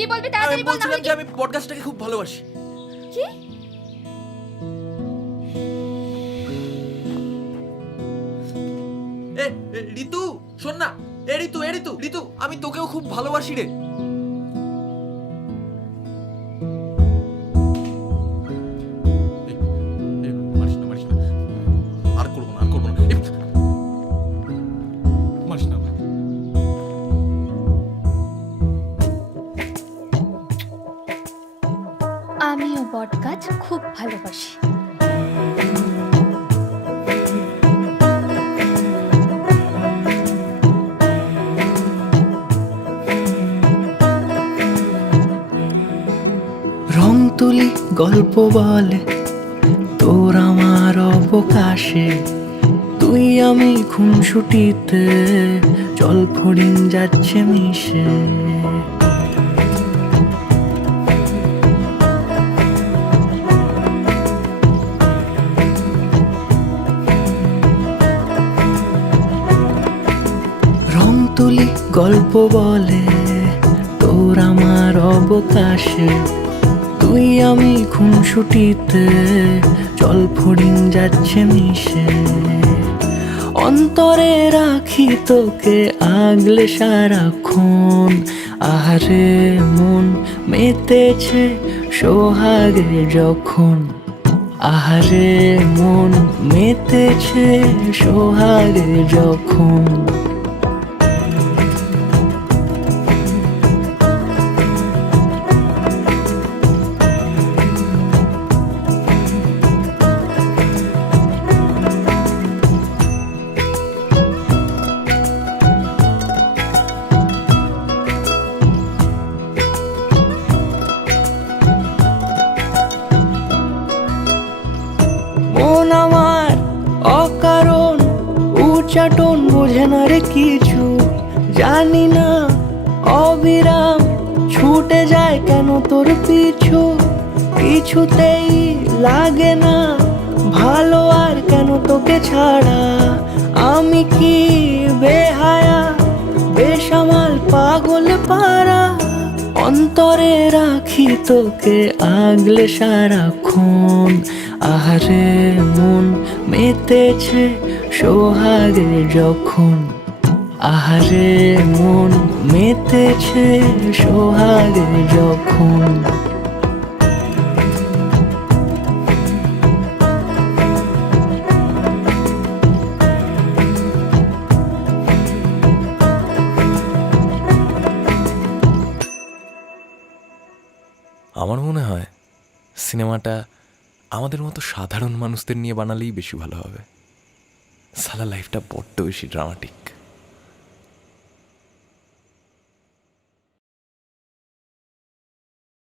কি বলবি তাড়াতাড়ি বল, না বলছিলাম হলে যে আমি পডকাস্টটাকে খুব ভালোবাসি। কি? ঋতু শোন না, ঋতু ঋতু আমি তোকেও খুব ভালোবাসি রে। আর করবো না মারিস না। আমিও বটগাছ খুব ভালোবাসি। রং তুলি গল্প বলে তোর আমার অবকাশে, তুই আমি খুনসুটিতে জল ফড়িং যাচ্ছে মিশে। রং তুলি গল্প বলে তোর আমার অবকাশে, তুই আমি খুনসুটিতে জল ফড়িং যাচ্ছে মিশে। অন্তরে রাখি তোকে আগলে সারাক্ষণ, আহারে মন মেতেছে সোহাগে যখন, আহারে মন মেতেছে সোহাগে যখন। মন আমার অকারণ উচ্চাটন বোঝে না রে কিছু, জানি না অবিরাম ছুটে যায় কেন তোর পিছু। কিছুতেই লাগে না ভালো আর কেন তোকে ছাড়া, আমি কি বেহায়া বেসামাল পাগল পারা। অন্তরে রাখি তোকে আগলে সারাক্ষণ, আহারে মন মেতেছে সোহাগে যখন, আহারে মন মেতেছে সোহাগে যখন। আমার মনে হয় সিনেমাটা আমাদের মতো সাধারণ মানুষদের নিয়ে বানালেই বেশি ভালো হবে। সালা লাইফটা বড্ড বেশি ড্রামাটিক।